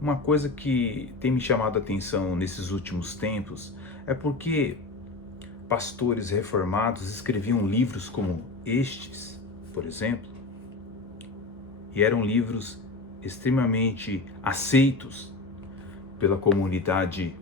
Uma coisa que tem me chamado a atenção nesses últimos tempos é porque pastores reformados escreviam livros como estes, por exemplo, e eram livros extremamente aceitos pela comunidade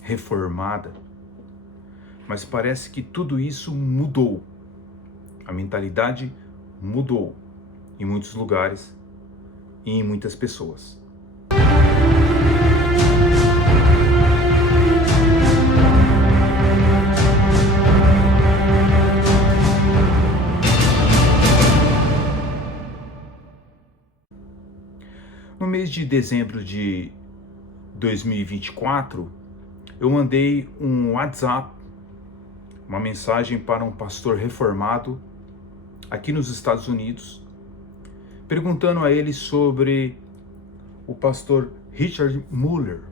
reformada, mas parece que tudo isso mudou. A mentalidade mudou em muitos lugares e em muitas pessoas. No mês de dezembro de 2024, eu mandei um WhatsApp, uma mensagem para um pastor reformado aqui nos Estados Unidos, perguntando a ele sobre o pastor Richard Muller,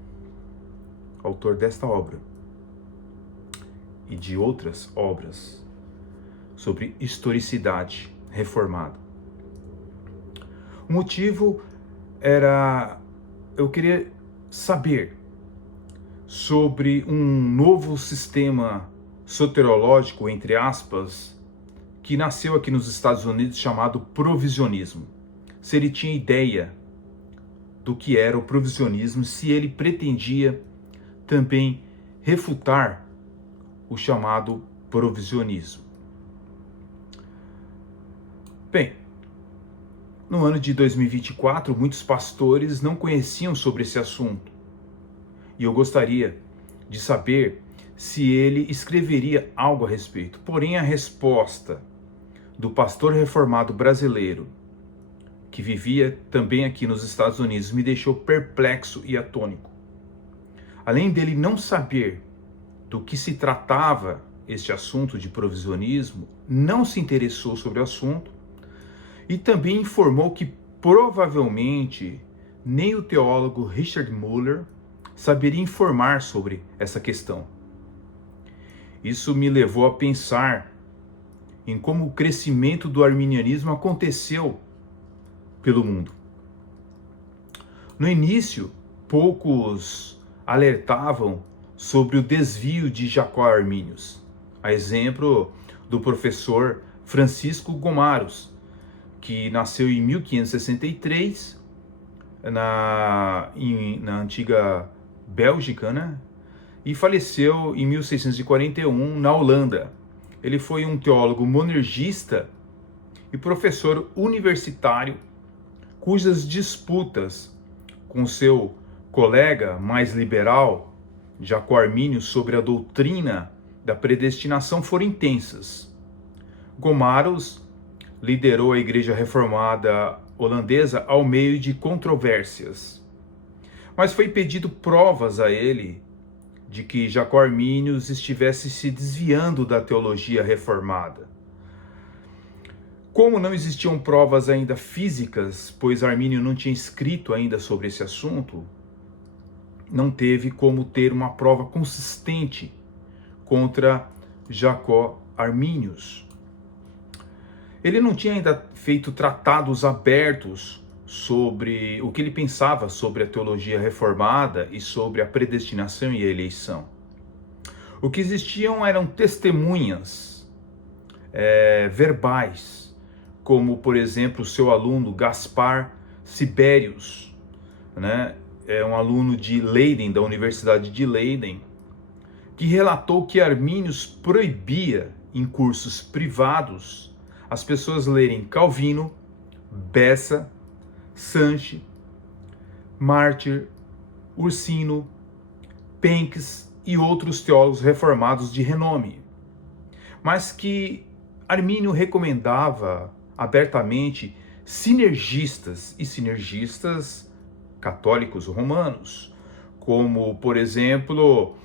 autor desta obra e de outras obras sobre historicidade reformada. O motivo era, eu queria saber sobre um novo sistema soteriológico, entre aspas, que nasceu aqui nos Estados Unidos chamado provisionismo. Se ele tinha ideia do que era o provisionismo, se ele pretendia também refutar o chamado provisionismo. Bem, no ano de 2024, muitos pastores não conheciam sobre esse assunto. E eu gostaria de saber se ele escreveria algo a respeito. Porém, a resposta do pastor reformado brasileiro, que vivia também aqui nos Estados Unidos, me deixou perplexo e atônico. Além dele não saber do que se tratava este assunto de provisionismo, não se interessou sobre o assunto e também informou que provavelmente nem o teólogo Richard Muller saberia informar sobre essa questão. Isso me levou a pensar em como o crescimento do arminianismo aconteceu pelo mundo. No início, poucos alertavam sobre o desvio de Jacó Arminius, a exemplo do professor Francisco Gomarus, que nasceu em 1563 na antiga Bélgica, né? E faleceu em 1641 na Holanda. Ele foi um teólogo monergista e professor universitário, cujas disputas com seu colega mais liberal, Jacó Arminius, sobre a doutrina da predestinação foram intensas. Gomarus liderou a Igreja Reformada holandesa ao meio de controvérsias. Mas foi pedido provas a ele de que Jacó Arminius estivesse se desviando da teologia reformada. Como não existiam provas ainda físicas, pois Armínio não tinha escrito ainda sobre esse assunto, não teve como ter uma prova consistente contra Jacó Arminius. Ele não tinha ainda feito tratados abertos sobre o que ele pensava sobre a teologia reformada e sobre a predestinação e a eleição. O que existiam eram testemunhas verbais, como, por exemplo, o seu aluno Gaspar Sibelius, né? É um aluno de Leiden, da Universidade de Leiden, que relatou que Arminius proibia em cursos privados as pessoas lerem Calvino, Bessa, Sanche, Martyr, Ursino, Penckes e outros teólogos reformados de renome, mas que Armínio recomendava abertamente sinergistas católicos romanos, como, por exemplo,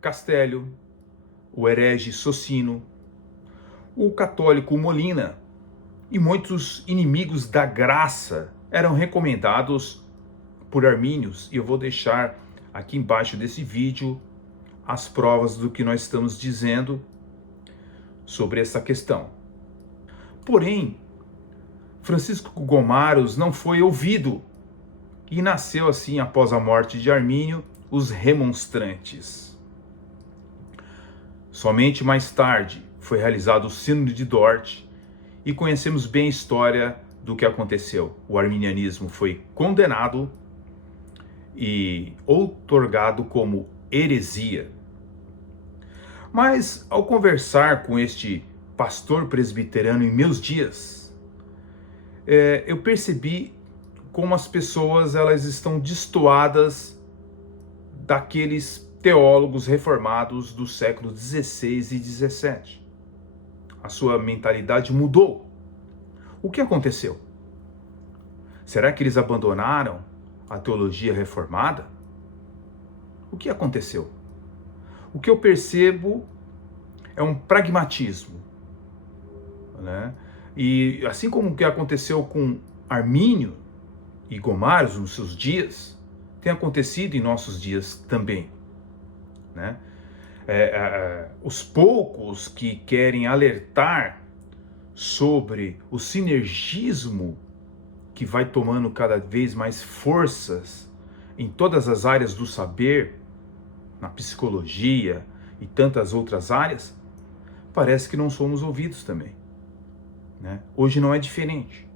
Castélio, o herege Socino, o católico Molina, e muitos inimigos da graça eram recomendados por Arminius, e eu vou deixar aqui embaixo desse vídeo as provas do que nós estamos dizendo sobre essa questão. Porém, Francisco Gomarus não foi ouvido E nasceu assim, após a morte de Armínio, os remonstrantes. Somente mais tarde foi realizado o Sínodo de Dort e conhecemos bem a história do que aconteceu. O arminianismo foi condenado e outorgado como heresia. Mas ao conversar com este pastor presbiteriano em meus dias, eu percebi como as pessoas elas estão destoadas daqueles teólogos reformados do século XVI e XVII. A sua mentalidade mudou. O que aconteceu? Será que eles abandonaram a teologia reformada? O que aconteceu? O que eu percebo é um pragmatismo, né? E assim como o que aconteceu com Armínio e Gomarus nos seus dias, tem acontecido em nossos dias também, né? Os poucos que querem alertar sobre o sinergismo que vai tomando cada vez mais forças em todas as áreas do saber, na psicologia e tantas outras áreas, parece que não somos ouvidos também, né? Hoje não é diferente.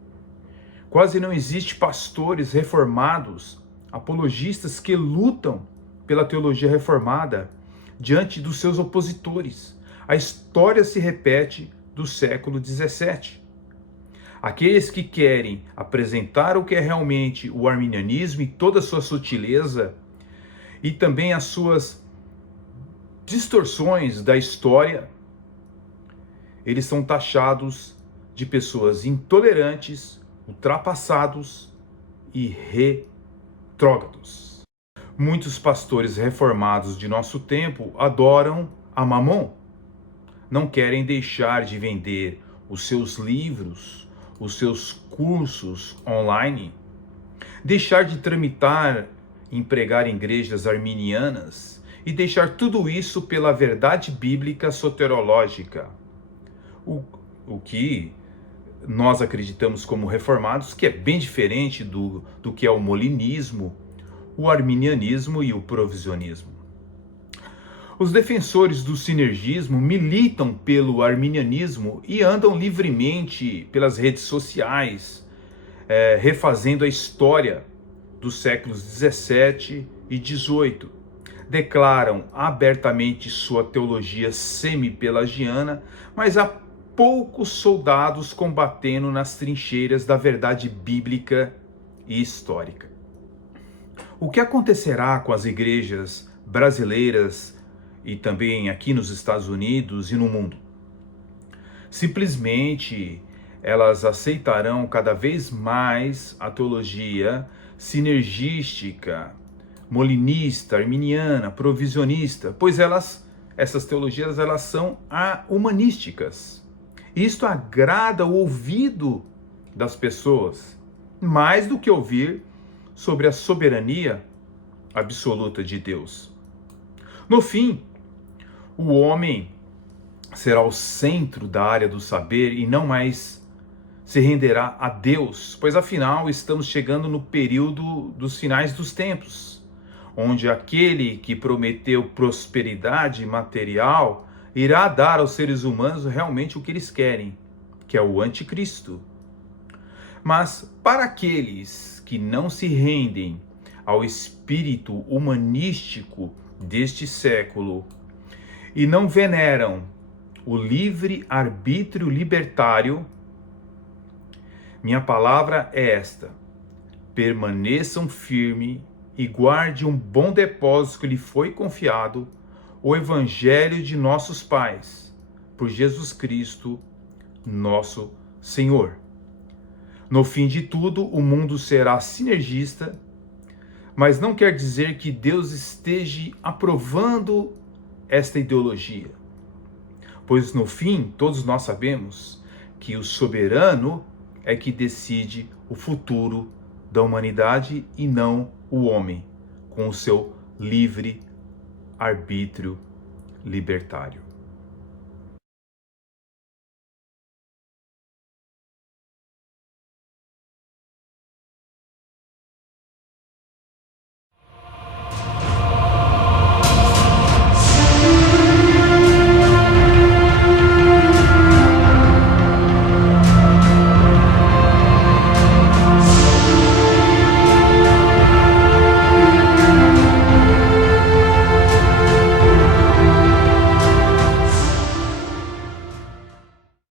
Quase não existe pastores reformados, apologistas que lutam pela teologia reformada diante dos seus opositores. A história se repete do século XVII. Aqueles que querem apresentar o que é realmente o arminianismo e toda a sua sutileza e também as suas distorções da história, eles são taxados de pessoas intolerantes, ultrapassados e retrógrados. Muitos pastores reformados de nosso tempo adoram a Mamon. Não querem deixar de vender os seus livros, os seus cursos online, deixar de tramitar e pregar em igrejas arminianas e deixar tudo isso pela verdade bíblica soterológica. O que nós acreditamos como reformados, que é bem diferente do que é o molinismo, o arminianismo e o provisionismo. Os defensores do sinergismo militam pelo arminianismo e andam livremente pelas redes sociais, refazendo a história dos séculos 17 e 18. Declaram abertamente sua teologia semi-pelagiana, mas há poucos soldados combatendo nas trincheiras da verdade bíblica e histórica. O que acontecerá com as igrejas brasileiras e também aqui nos Estados Unidos e no mundo? Simplesmente elas aceitarão cada vez mais a teologia sinergística, molinista, arminiana, provisionista, pois essas teologias elas são humanísticas. Isto agrada o ouvido das pessoas, mais do que ouvir sobre a soberania absoluta de Deus. No fim, o homem será o centro da área do saber e não mais se renderá a Deus, pois afinal estamos chegando no período dos finais dos tempos, onde aquele que prometeu prosperidade material irá dar aos seres humanos realmente o que eles querem, que é o anticristo. Mas para aqueles que não se rendem ao espírito humanístico deste século e não veneram o livre arbítrio libertário, minha palavra é esta: permaneçam firmes e guarde um bom depósito que lhe foi confiado, o Evangelho de nossos pais, por Jesus Cristo, nosso Senhor. No fim de tudo, o mundo será sinergista, mas não quer dizer que Deus esteja aprovando esta ideologia. Pois no fim, todos nós sabemos que o soberano é que decide o futuro da humanidade e não o homem, com o seu livre arbítrio libertário.